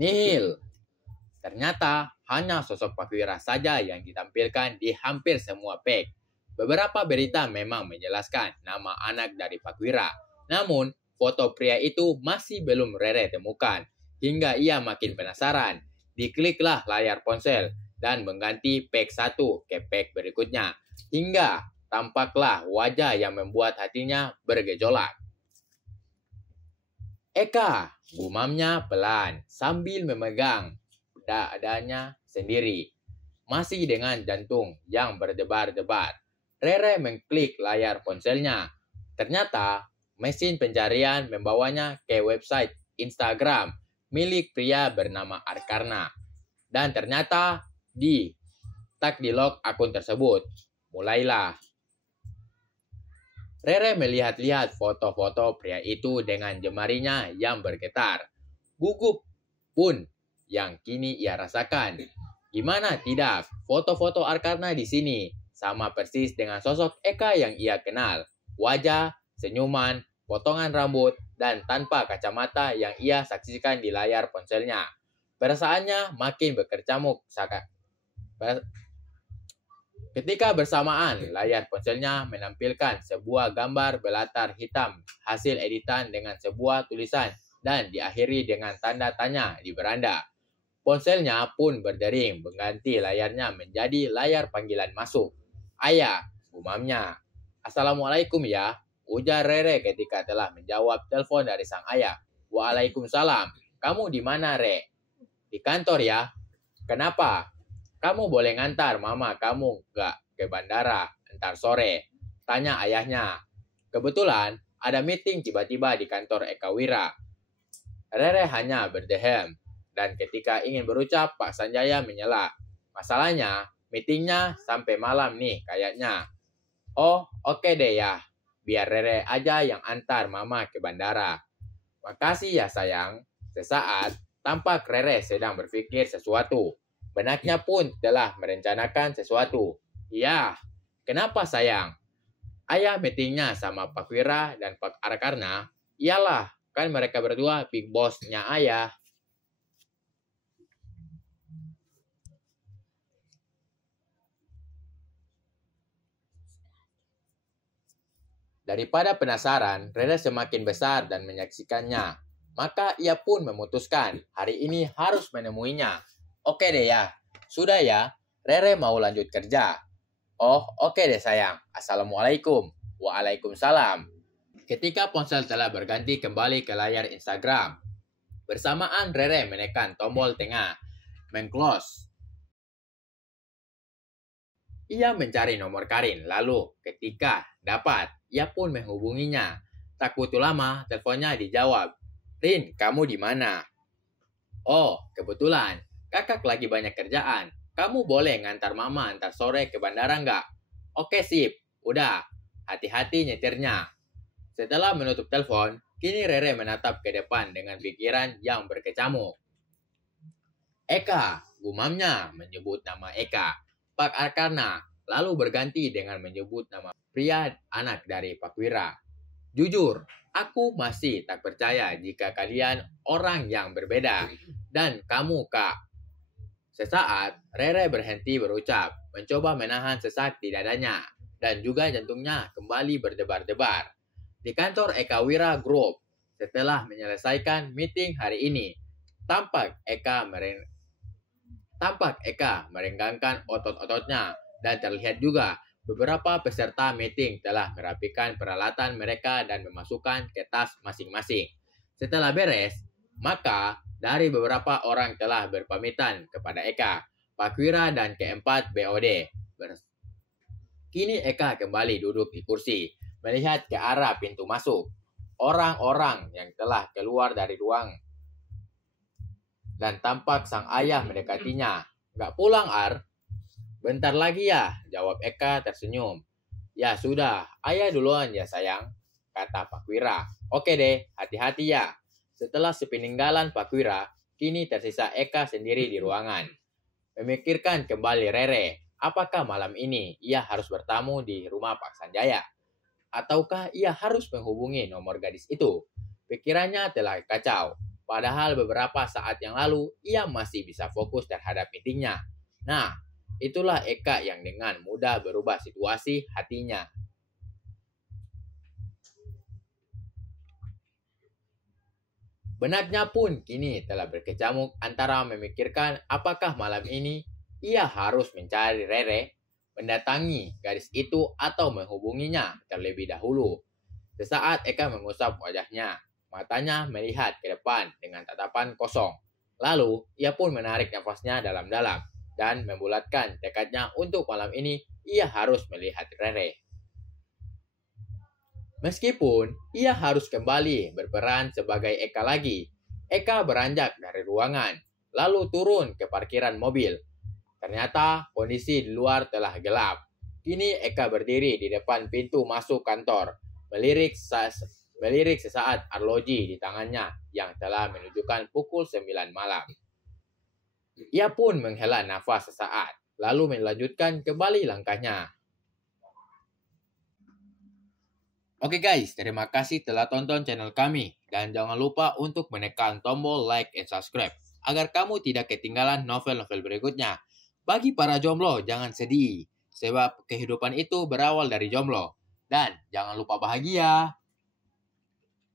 Nihil. Ternyata hanya sosok Pak Wira saja yang ditampilkan di hampir semua page. Beberapa berita memang menjelaskan nama anak dari Pak Wira. Namun, foto pria itu masih belum Rere temukan. Hingga ia makin penasaran. Dikliklah layar ponsel dan mengganti page 1 ke page berikutnya. Hingga tampaklah wajah yang membuat hatinya bergejolak. Eka, gumamnya pelan sambil memegang dadanya sendiri. Masih dengan jantung yang berdebar-debar. Rere mengklik layar ponselnya. Ternyata mesin pencarian membawanya ke website Instagram milik pria bernama Arkarna. Dan ternyata tak di log akun tersebut. Mulailah Rere melihat-lihat foto-foto pria itu dengan jemarinya yang bergetar. Gugup pun yang kini ia rasakan. Gimana tidak, foto-foto Arkarna di sini sama persis dengan sosok Eka yang ia kenal. Wajah, senyuman, potongan rambut, dan tanpa kacamata yang ia saksikan di layar ponselnya. Perasaannya makin berkecamuk ketika bersamaan layar ponselnya menampilkan sebuah gambar berlatar hitam hasil editan dengan sebuah tulisan dan diakhiri dengan tanda tanya di beranda. Ponselnya pun berdering mengganti layarnya menjadi layar panggilan masuk. Ayah, gumamnya. Assalamualaikum ya, ujar Rere ketika telah menjawab telepon dari sang ayah. Waalaikumsalam. Kamu di mana, Re? Di kantor ya. Kenapa? Kamu boleh ngantar mama kamu gak ke bandara ntar sore? Tanya ayahnya. Kebetulan ada meeting tiba-tiba di kantor Eka Wira. Rere hanya berdehem. Dan ketika ingin berucap, Pak Sanjaya menyela. Masalahnya, meetingnya sampai malam nih kayaknya. Oh, oke deh ya. Biar Rere aja yang antar mama ke bandara. Makasih ya sayang. Sesaat, tampak Rere sedang berpikir sesuatu. Benaknya pun telah merencanakan sesuatu. Ya, kenapa sayang? Ayah meetingnya sama Pak Wira dan Pak Arkarna. Iyalah, kan mereka berdua big boss-nya ayah. Daripada penasaran, Rere semakin besar dan menyaksikannya. Maka ia pun memutuskan hari ini harus menemuinya. Oke deh ya, sudah ya, Rere mau lanjut kerja. Oh, oke deh sayang. Assalamualaikum. Waalaikumsalam. Ketika ponsel telah berganti kembali ke layar Instagram, bersamaan Rere menekan tombol tengah, meng-close. Ia mencari nomor Karin, lalu ketika dapat, ia pun menghubunginya. Tak butuh lama, teleponnya dijawab. Rin, kamu di mana? Oh, kebetulan. Kakak lagi banyak kerjaan. Kamu boleh ngantar mama antar sore ke bandara nggak? Oke sip, udah. Hati-hati nyetirnya. Setelah menutup telepon, kini Rere menatap ke depan dengan pikiran yang berkecamuk. Eka, gumamnya menyebut nama Eka. Pak Arkarna lalu berganti dengan menyebut nama pria anak dari Pak Wira. Jujur, aku masih tak percaya jika kalian orang yang berbeda. Dan kamu, Kak. Sesaat, Rere berhenti berucap, mencoba menahan sesak di dadanya, dan juga jantungnya kembali berdebar-debar. Di kantor Eka Wira Group, setelah menyelesaikan meeting hari ini, tampak Eka merenggangkan otot-ototnya, dan terlihat juga beberapa peserta meeting telah merapikan peralatan mereka dan memasukkan ke tas masing-masing. Setelah beres, maka dari beberapa orang telah berpamitan kepada Eka, Pak Wira dan keempat BOD. Kini Eka kembali duduk di kursi, melihat ke arah pintu masuk. Orang-orang yang telah keluar dari ruang dan tampak sang ayah mendekatinya. Gak pulang, Ar? Bentar lagi ya, jawab Eka tersenyum. Ya sudah, ayah duluan ya sayang, kata Pak Wira. Oke deh, hati-hati ya. Setelah sepeninggalan Pak Wira, kini tersisa Eka sendiri di ruangan. Memikirkan kembali Rere, apakah malam ini ia harus bertamu di rumah Pak Sanjaya? Ataukah ia harus menghubungi nomor gadis itu? Pikirannya telah kacau. Padahal beberapa saat yang lalu, ia masih bisa fokus terhadap meetingnya. Nah, itulah Eka yang dengan mudah berubah situasi hatinya. Benaknya pun kini telah berkecamuk antara memikirkan apakah malam ini ia harus mencari Rere, mendatangi gadis itu atau menghubunginya terlebih dahulu. Sesaat Eka mengusap wajahnya, matanya melihat ke depan dengan tatapan kosong. Lalu ia pun menarik nafasnya dalam-dalam dan membulatkan tekadnya untuk malam ini ia harus melihat Rere. Meskipun ia harus kembali berperan sebagai Eka lagi, Eka beranjak dari ruangan, lalu turun ke parkiran mobil. Ternyata kondisi di luar telah gelap. Kini Eka berdiri di depan pintu masuk kantor, melirik sesaat arloji di tangannya yang telah menunjukkan pukul 9 malam. Ia pun menghela nafas sesaat, lalu melanjutkan kembali langkahnya. Oke guys, terima kasih telah tonton channel kami. Dan jangan lupa untuk menekan tombol like and subscribe agar kamu tidak ketinggalan novel-novel berikutnya. Bagi para jomblo, jangan sedih, sebab kehidupan itu berawal dari jomblo. Dan jangan lupa bahagia.